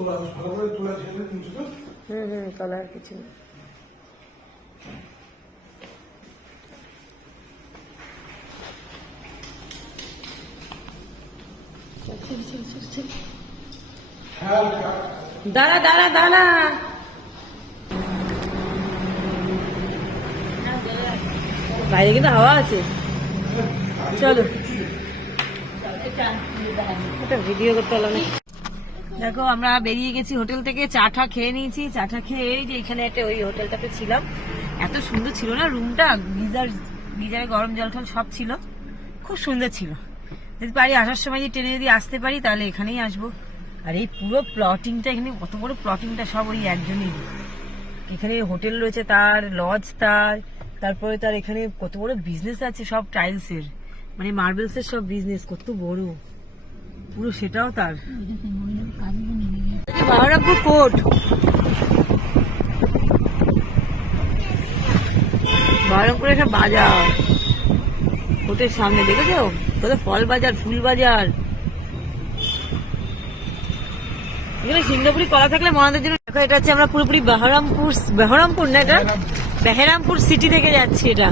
তোলা ভালো করে তোলা ছেলে তিনশো তো? হুম হুম কালার কিছু না হ্যাঁ দাঁড়া দাঁড়া দাঁড়া। বাইরে কিন্তু হাওয়া আছে। চলো। একটা ভিডিও করতে হলো না দেখো, আমরা বেরিয়ে গেছি হোটেল থেকে চাটা খেয়ে নিয়েছি। চাটা খেয়ে যে এখানে একটা ওই হোটেলটাতে ছিলাম। এত সুন্দর ছিল না রুমটা? গিজার, গিজারে গরম জল টল সব ছিল। খুব সুন্দর ছিল। যদি পারি আসার সময় যদি ট্রেনে যদি আসতে পারি, তাহলে এখানেই আসব। আর এই পুরো প্লটিংটা এখানে, কত বড় প্লটিংটা সব ওই একজনই। এখানে হোটেল রয়েছে তার লজ তার, তারপরে তার এখানে কত বড় বিজনেস আছে সব টাইলসের মানে মার্বেলসের সব বিজনেস কত বড়। পুরো সেটাও তার। বাহারামপুর কোর্ট। বাহারামপুরে একটা বাজার। কোর্টের সামনে, দেখেছ? কত ফল বাজার, ফুল বাজার? এখানে সিঙ্গাপুরি কলা থাকলে মনাদের জন্য দেখো, এটা হচ্ছে আমরা পুরোপুরি বাহারামপুর বাহারামপুর না এটা? বেহারামপুর সিটি থেকে যাচ্ছি এটা।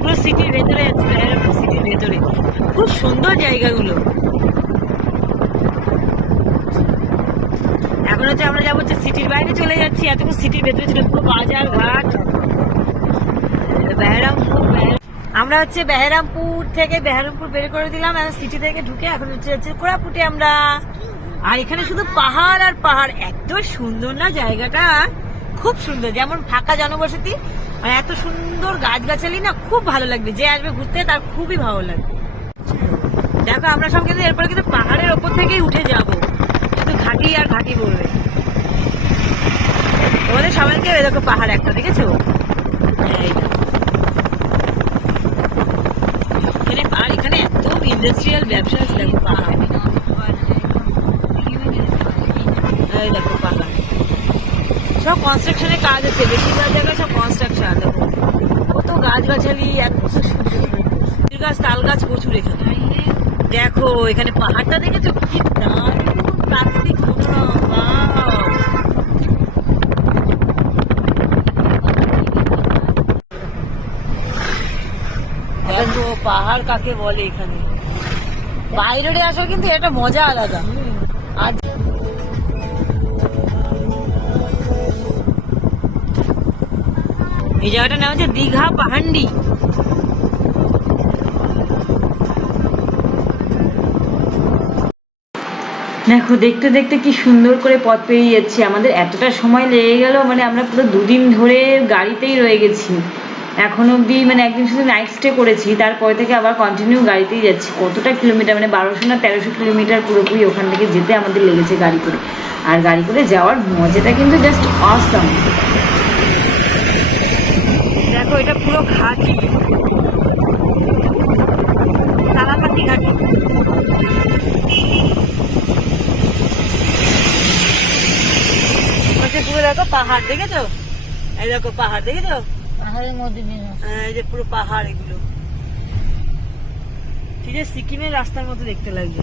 পুরো সিটির ভেতরে যাচ্ছি, বেহারামপুর সিটির ভেতরে। খুব সুন্দর জায়গাগুলো এখন হচ্ছে আমরা যাব হচ্ছে সিটির বাইরে চলে যাচ্ছি, এতক্ষণ সিটির ভেতরে ছিল পুরো বাজার, ঘাট। আমরা হচ্ছে বেহারামপুর থেকে বেহারামপুর বের করে দিলাম এখন সিটি থেকে ঢুকে এখন হচ্ছে হচ্ছে কোরাপুটে আমরা। আর এখানে শুধু পাহাড় আর পাহাড় এত সুন্দর না জায়গাটা? খুব সুন্দর, যেমন ফাঁকা জনবসতি, আর এত সুন্দর গাছগাছালি না, খুব ভালো লাগবে। যে আসবে ঘুরতে, তার খুবই ভালো লাগবে। দেখো, আমরা সব কিন্তু এরপরে কিন্তু পাহাড়ের ওপর থেকেই উঠে যাব। কিন্তু ঘাটি আর ঘাটি বলবে। তোমাদের সবাইকে ওই দেখো পাহাড় একটা, দেখেছ। এখানে পাহাড় এখানে এত ইন্ডাস্ট্রিয়াল ব্যবসা আছে, দেখো পাহাড়। দেখো পাহাড়। সব কনস্ট্রাকশনের কাজ হচ্ছে বেশিরভাগ জায়গায় সব কনস্ট্রাকশন দেখো। কত গাছ গাছালি এত গাছ, তাল গাছ প্রচুর এখানে। দেখো, এখানে পাহাড়টা দেখেছ? কি দারুণ। পাহাড় কাকে বলে এখানে? বাইরে আসা কিন্তু এটা মজা আলাদা। আর এই জায়গাটার নাম হচ্ছে দীঘা পাহান্ডি। দেখো, দেখতে দেখতে কি সুন্দর করে পথ পেরিয়ে যাচ্ছি। আমাদের এতটা সময় লেগে গেল মানে আমরা পুরো দুদিন ধরে গাড়িতেই রয়ে গেছি। এখন অবধি মানে একদিন শুধু নাইট স্টে করেছি, তারপর থেকে আবার কন্টিনিউ গাড়িতেই যাচ্ছি। কতটা কিলোমিটার মানে বারোশো না তেরোশো কিলোমিটার পুরোপুরি ওখান থেকে যেতে আমাদের লেগেছে গাড়ি করে। আর গাড়ি করে যাওয়ার মজাটা কিন্তু জাস্ট অসম দেখো, এটা পুরো ঘাটি পুরো দেখো পাহাড়, দেখেছ? এই দেখো পাহাড়, দেখেছ? পাহাড়ের মধ্যে হ্যাঁ, এই যে পুরো পাহাড় এগুলো। ঠিক আছে সিকিমের রাস্তার মতো দেখতে লাগবে।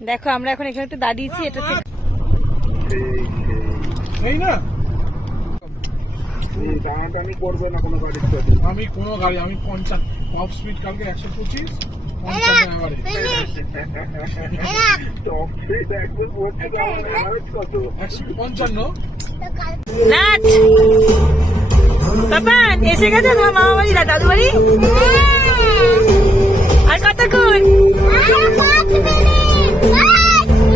দেখো আমরা এখন এখানে একটু দাঁড়িয়েছি এটা এই না। টানাটানি করবে না কোনো গাড়ির সাথে? আমি কোনো গাড়ি আমি পঞ্চান্ন টপ স্পিড কালকে একশো পঁচিশ পঞ্চান্ন। এসে গেছে তোমার মামা বাড়ি দাদু বাড়ি আর আর কতক্ষণ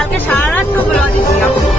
কালকে সারা রাত টোপলা দিয়েছিলাম